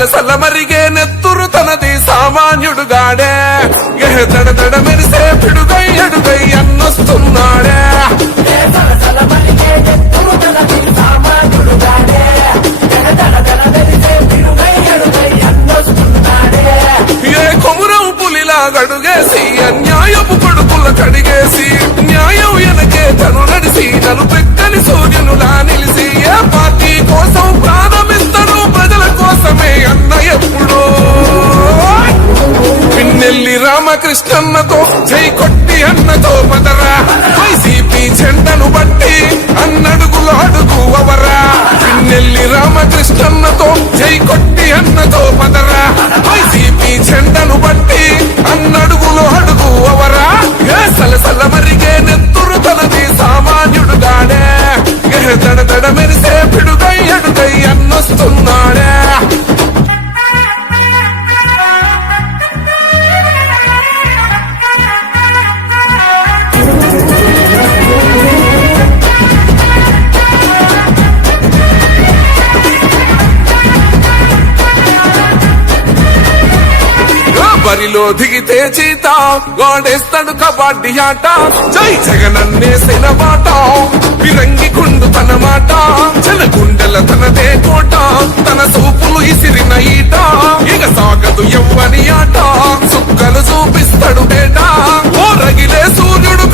సలసల మరిగే నెత్తురు తనది సామాన్యుడుగాడే. దడ దడ మెరిసే పిడుగై అడుగై అన్నొస్తున్నాడే. ఏ కొమురం పులిలా గడుగేసి అన్యాయపు కొడుకుల కడిగేసి పిన్నెల్లి రామకృష్ణన్నతో జై కొట్టి అన్నతో పదరా. వైసీపీ జెండను బట్టి అన్నడుగులు అడుగు అవరా. పిన్నెల్లి రామకృష్ణన్నతో జై కొట్టి అన్నతో పదరా. వైసీపీ జెండను బట్టి అన్నడుగులు అడుగు అవరా. ఏ సలసల మరిగే నెత్తురు తనది సామాన్యుడుగాడే ఏ దడ దడ మెరిసే పిడుగై అడుగై అన్నొస్తున్న బరిలో దిగితే చీత. గోడేస్తాడు కబడ్డీ ఆట. జై జగనన్నే మాట విరంగి గుండు తన మాట. చల గుండెల తనదే కోట. తన సూపులు ఇసిరిన ఈట. ఇక సాగదు ఎవ్వని ఆట. సుక్కలు చూపిస్తాడు బేట. ఓ రగిలే సూర్యుడు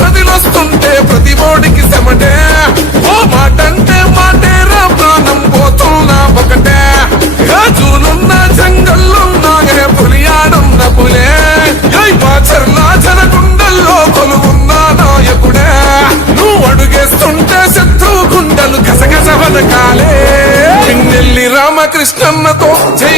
కృష్ణమ్మతో రామకృష్ణన్నతో జై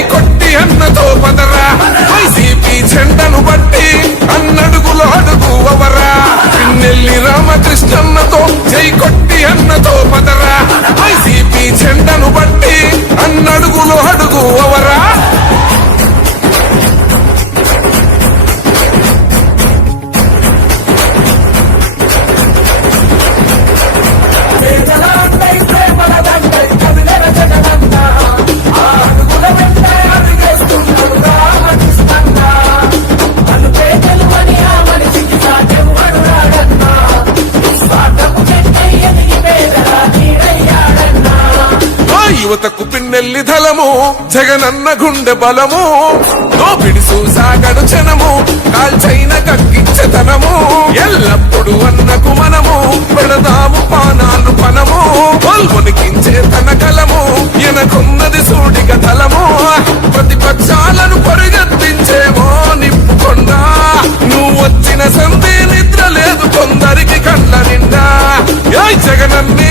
యువతకు పిన్నెల్లి ధలము జగనన్న గుండె బలము దోపిడి సాగడు జనము కాల్చైన కక్కించతనము ఎల్లప్పుడు అన్నకు మనము పెడదాము పానాలు పనము పల్వనికించే తన కలము ఎనకున్నది సూడిగ తలము ప్రతిపక్షాలను పరిగెత్తించేమో నిప్పుకొండా. నువ్వు వచ్చిన సందే నిద్ర లేదు కొందరికి కళ్ళ నిండా. జగనన్నే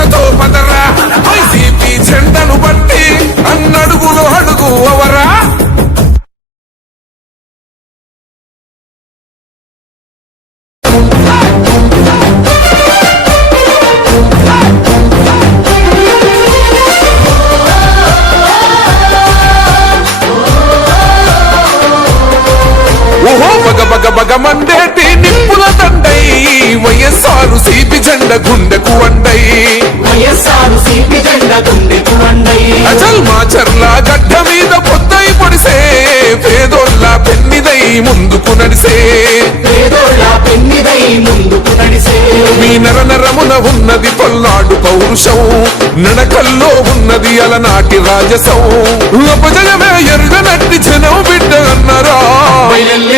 గడ్డ మీద పొద్దై పొడిసే పేదోళ్ళ పెన్నిదై ముందుకు నడిసే. పేదోళ్ళ పెన్నిదై ముందుకు నడిసే. మీ నర నరమున ఉన్నది పల్నాడు పౌరుషం నడకల్లో ఉన్నది అలనాటి రాజసం. అపజయమే ఎరుగనట్టి జనం బిడ్డ అన్నరా? బయలెల్లి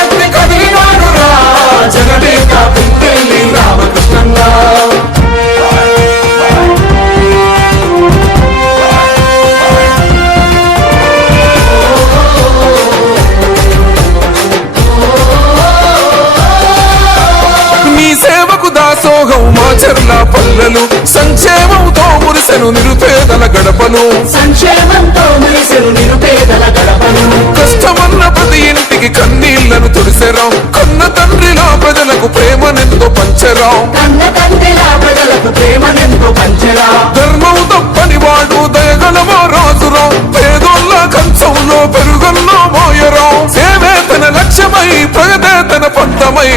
ప్రేమనెంతో పంచెరా కన్న తండ్రిలా ప్రజలకు ప్రేమనెంతో పంచరా ధర్మం తప్పని వాడు దయగలమో రాజురా? పేదోళ్ళ కంచంలో పెరుగన్నో మోయరా సేవే తన లక్ష్యమై ప్రగతే తన పంతమై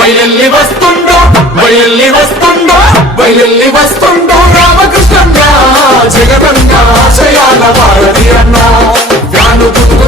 బయలెల్లి వస్తుండో బయలెల్లి వస్తుండో బయలెల్లి వస్తుండో. రామకృష్ణ జగదన్న ఆశయాల వారధి అన్నా. వ్యాను గుర్తు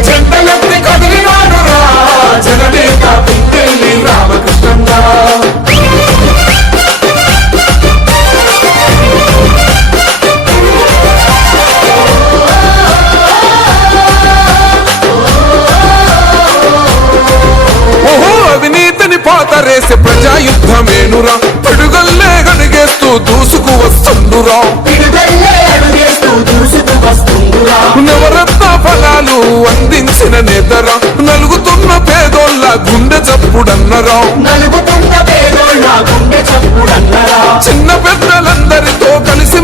వస్తుండురా నవరత్న ఫలాలు అందించిన నేతరా? నలుగుతున్న పేదోళ్ళ గుండె చప్పుడన్నరా? చిన్న పెద్దలందరితో కలిసి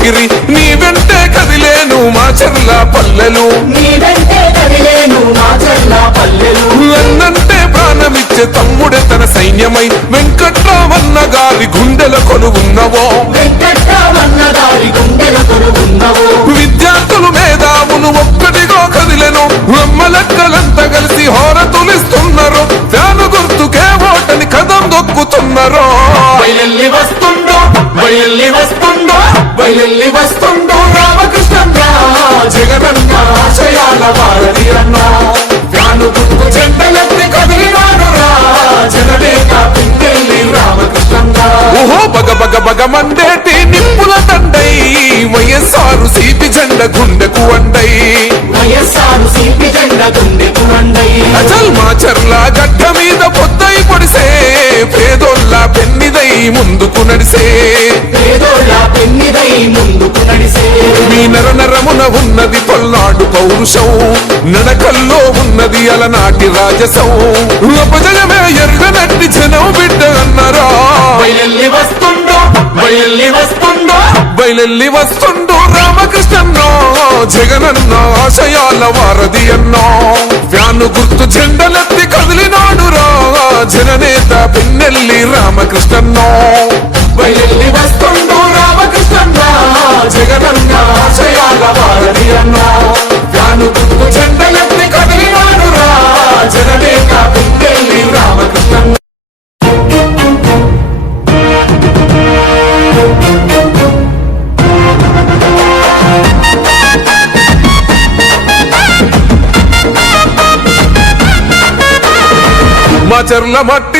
వణికిరి నీ వెంటే కదిలేను మా చల్ల పల్లెలు. అన్నంటే ప్రాణమిచ్చే తమ్ముడే తన సైన్యమై. వెంకట్రామన్న గారి గుండెల కొలువున్నవు. విద్యార్థులు మేధావులు ఒక్కటిగా కదిలెను. అమ్మలక్కలంతా కలిసి హోరతులిస్తున్నారు. ఫ్యాను గుర్తుకే ఓటని కదం దొక్కుతున్నారు. బయలెల్లి వస్తుండో బయలెల్లి వస్తుండో బయలెల్లి వస్తుండో రామకృష్ణ జగదన్న ఆశయాల వారధి అన్నా. వ్యాను గుర్తు చెంతలెత్తి కదిలినాడు రా జగదేక పిల్లెల్లి ఓహో బగ బగ బగ మండేటి నిప్పుల దండై వైఎస్ఆర్ సిపి జెండ గుండెకు వండై వైఎస్ఆర్ సిపి జెండ గుండెకు మండై అచల్ మా చర్ల గడ్డ మీద పొద్దై పొడిసే. పేదోళ్ళ పెన్నిదై ముందుకు నడిసే. పేదోళ్ళ పెన్నిదై ముందుకు నడిసే. మీ నర నరమున ఉన్నది పల్నాడు పౌరుషం. నడకల్లో ఉన్నది అలనాటి రాజసం. అపజయమే ఎరుగనట్టి జనం బిడ్డ అన్నారా. బయలెల్లి వస్తుండో బయలెల్లి వస్తుండో. బయలెల్లి వస్తుండు రామకృష్ణన్నో. జగనన్న ఆశయాల వారధి అన్నో. వ్యాను గుర్తు జెండలెత్తి కదిలినాడు రా జననేత పిన్నెల్లి రామకృష్ణన్నో. బయలెల్లి వస్తుండో రామకృష్ణ ఆశయాల వ్యాను గుర్తు చెందలెత్తి కదిలినాడు రా రామకృష్ణ మా చెర్ల మట్టి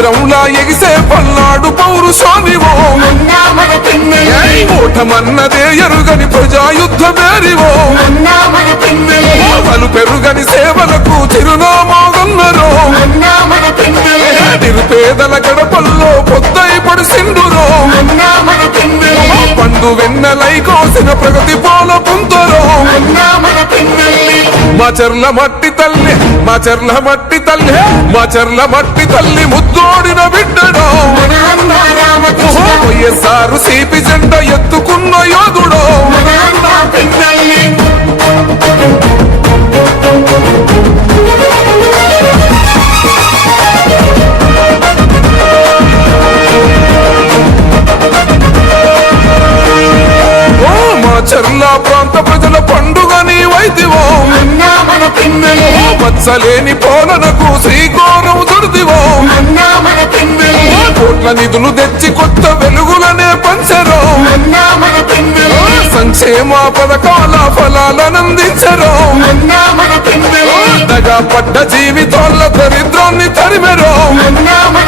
సంద్రంలా ఎగిసే పల్నాడు పిన్నెల్లి ఓటమన్నదే ఎరుగని ప్రజాయుద్ధ మేరివో పలు పెరుగని సేవలకు చిరునామాగన్నరో. నిరుపేదల గడపల్లో పొద్దై పడిసిండురో. పండు వెన్నెలై కోసిన ప్రగతి పాల పిన్నెల్లి మా చెర్ల మట్టి తల్లి మా చెర్ల మట్టి తల్లి మా చెర్ల మట్టి తల్లి ఓడిన బిడ్డడో. వైఎస్ఆర్ సిపి జెండ ఎత్తుకున్న యోధుడో. మన ప్రాంత ప్రజల పండుగ నీ పిన్నల్లి మచ్చలేని పోలనకు శ్రీకోరం దుర్దివో. అన్న మన పిన్నల్లి కోట్ల నిధులు తెచ్చి కొత్త వెలుగులనే పంచరో. అన్న మన పిన్నల్లి సంక్షేమ పథకాల ఫలాలనందించరో. అన్న మన పిన్నల్లి దగా పడ్డ జీవితాల దరిద్రాన్ని తరిమెరో. అన్న మన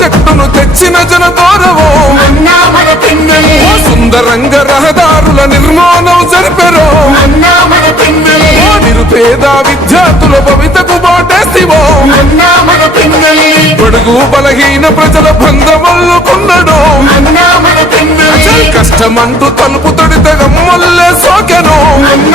ప్రాజెక్టును తెచ్చిన పిన్నల్లి సుందరంగ రహదారుల నిర్మాణం జరిపెరో. నిరుపేద విద్యార్థుల భవితకు బాటేసివో. బడుగు బలహీన ప్రజల బంధమల్లుకున్నడు కష్టమంటూ తలుపు తొడితే గమ్మల్లే సోకెను. అన్న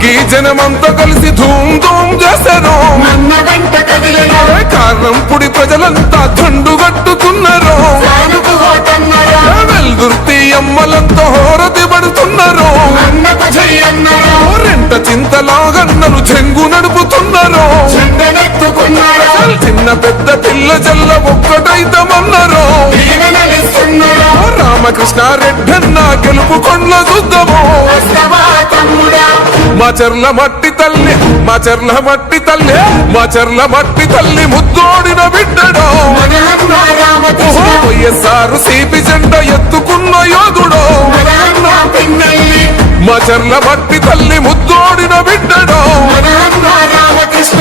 దుర్గి జనమంతా కలిసి ధూమ్ ధూమ్ చేశారు. అన్న వెంట కదిలిన ఏ కారణం? పుడి ప్రజలంతా జానుకు ఓటన్నరా. వెల్దుర్తి అమ్మలంతా హోరతి పడుతున్నారు. రెంట చింతలాగన్నలు చెంగు నడుపుతున్నారు. చిన్న పెద్ద పిల్ల జల్ల ఒక్కటైతమన్నారు. దీవెనలిస్తున్నారా రామకృష్ణ రెడ్డన్న గెలుపు కొండ్ల చూద్దాము. మా చెర్ల మట్టి తల్లి మా చెర్ల మట్టి తల్లి మా చెర్ల మట్టి తల్లి ముద్దోడిన బిడ్డడో. వైఎస్ఆర్ సిపి జెండ ఎత్తుకున్న యోధుడో. మా చెర్ల మట్టి తల్లి ముద్దోడిన బిడ్డడో. రామకృష్ణ.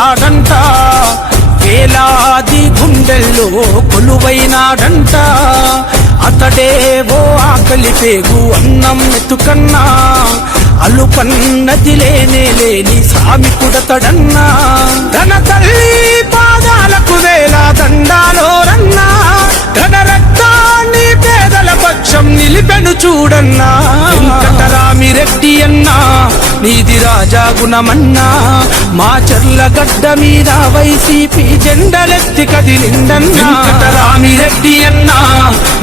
అడుగేశాడంట వేలాది గుండెల్లో కొలువైనాడంట. అతడే ఓ ఆకలి పేగు అన్నం ఎత్తుకన్నా. అలుపన్నది లేనే లేని సామి కుడతడన్నా తన తల్లి పాదాలకు వేలా దండాలో రన్నా తన రక్తాన్ని పక్షం నిలిపెను చూడన్నా. వెంకటరామి రామిరెడ్డి అన్నా నీది రాజా గుణమన్నా. మా చెర్ల గడ్డ మీద వైసీపీ జెండలెత్తి కదిలిందన్నా. రామిరెడ్డి అన్నా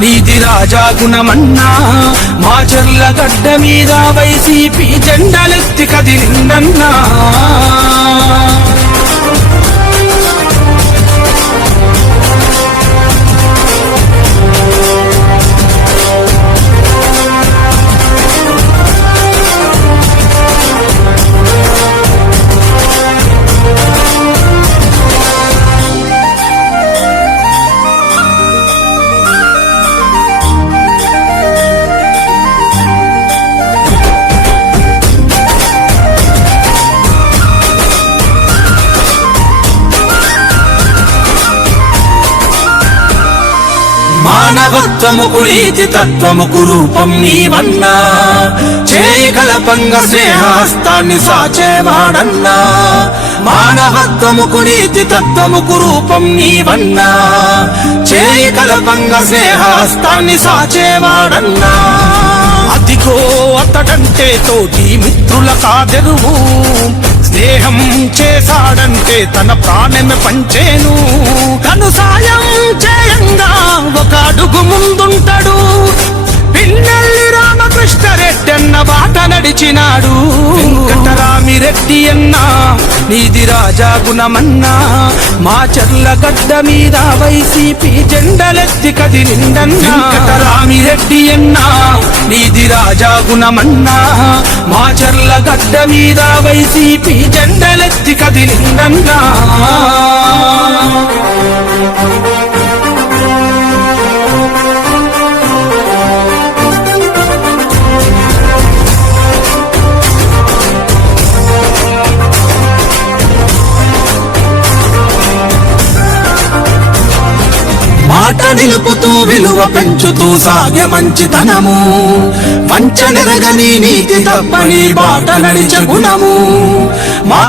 నీది రాజా గుణమన్నా. మా చెర్ల గడ్డ మీద వైసీపీ జెండలెత్తి కదిలిందన్నా. తత్వముకు నీతి తత్వముకు రూపం నీవన్నా. చేయి కలపంగ స్నేహాస్తాన్ని సాచేవాడన్నా. మానవత్వముకు నీతి తత్వముకు రూపం నీవన్నా. చేయి కలపంగ స్నేహాస్తాన్ని సాచేవాడన్నా. అతికో అతడంటే తోటి మిత్రుల కాదెరువు. స్నేహం చేశాడంటే తన ప్రాణమే పంచేను. తను సాయం చేయంగా ఒక అడుగు ముందుంటాడు. పిన్నెల్లి రామకృష్ణరెడ్డి అన్న బాట నడిచినాడు. వెంకటరామిరెడ్డి అన్న నీది రాజా గుణమన్నా. మా చెర్ల గడ్డ మీద వైసీపీ జెండలెత్తి కదిలిందన్నా వెంకటరామిరెడ్డి అన్నా నీది రాజా గుణమన్నా. మా చెర్ల గడ్డ మీద వైసీపీ జెండలెత్తి కదిలిందన్నా నిలుపుతూ విలువ పెంచుతూ సాగే మంచితనము వంచనెరగని నీతి తప్పని బాట నడిచ గుణము. మా